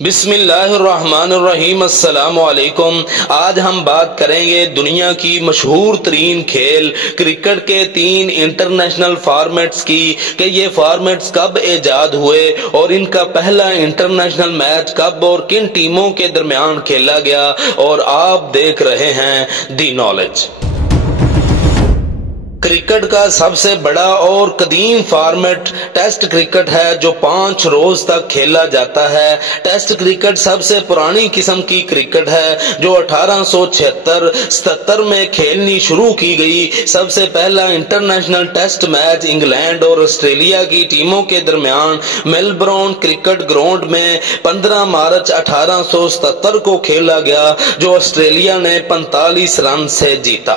بسم اللہ الرحمن الرحیم۔ السلام علیکم۔ آج ہم بات کریں گے دنیا کی مشہور ترین کھیل کرکٹ کے 3 انٹرنیشنل فارمیٹس کی کہ یہ فارمیٹس کب ایجاد ہوئے اور ان کا پہلا انٹرنیشنل میچ کب اور کن ٹیموں کے درمیان کھیلا گیا، اور آپ دیکھ رہے ہیں دی نالج۔ کرکٹ کا سب سے بڑا اور قدیم فارمیٹ ٹیسٹ کرکٹ ہے جو 5 روز تک کھیلا جاتا ہے۔ ٹیسٹ کرکٹ سب سے پرانی قسم کی کرکٹ ہے جو 1876-77 میں کھیلنی شروع کی گئی۔ سب سے پہلا انٹرنیشنل ٹیسٹ میچ انگلینڈ اور آسٹریلیا کی ٹیموں کے درمیان میلبورن کرکٹ گراؤنڈ میں 15 مارچ 1877 کو کھیلا گیا، جو آسٹریلیا نے 45 رن سے جیتا۔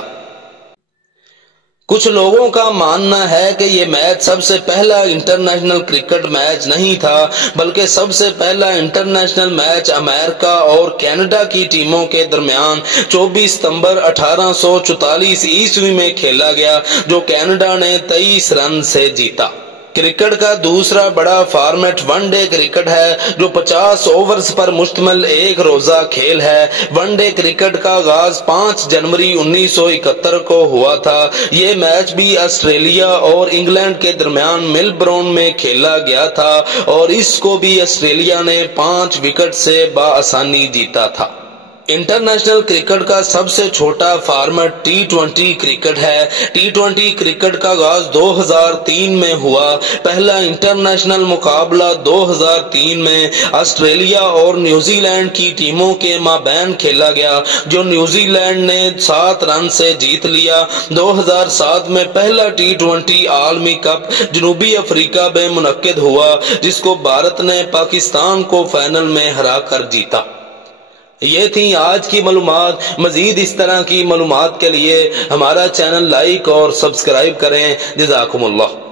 کچھ لوگوں کا ماننا ہے کہ یہ میچ سب سے پہلا انٹرنیشنل کرکٹ میچ نہیں تھا، بلکہ سب سے پہلا انٹرنیشنل میچ امریکہ اور کینیڈا کی ٹیموں کے درمیان 24 ستمبر 1844 عیسوی میں کھیلا گیا، جو کینیڈا نے 23 رن سے جیتا۔ کرکٹ کا دوسرا بڑا فارمیٹ ون ڈے کرکٹ ہے جو 50 اوورز پر مشتمل ایک روزہ کھیل ہے۔ ون ڈے کرکٹ کا آغاز 5 جنوری 1971 کو ہوا تھا۔ یہ میچ بھی آسٹریلیا اور انگلینڈ کے درمیان میلبورن میں کھیلا گیا تھا اور اس کو بھی آسٹریلیا نے 5 وکٹ سے بآسانی جیتا تھا۔ انٹرنیشنل کرکٹ کا سب سے چھوٹا فارمیٹ T20 کرکٹ ہے۔ T20 کرکٹ کا آغاز 2003 میں ہوا۔ پہلا انٹرنیشنل مقابلہ 2003 میں آسٹریلیا اور نیوزی لینڈ کی ٹیموں کے مابین کھیلا گیا، جو نیوزی لینڈ نے 7 رن سے جیت لیا۔ 2007 میں پہلا T20 عالمی کپ جنوبی افریقہ میں منعقد ہوا، جس کو بھارت نے پاکستان کو فائنل میں ہرا کر جیتا۔ یہ تھی آج کی معلومات۔ مزید اس طرح کی معلومات کے لیے ہمارا چینل لائک اور سبسکرائب کریں۔ جزاکم اللہ۔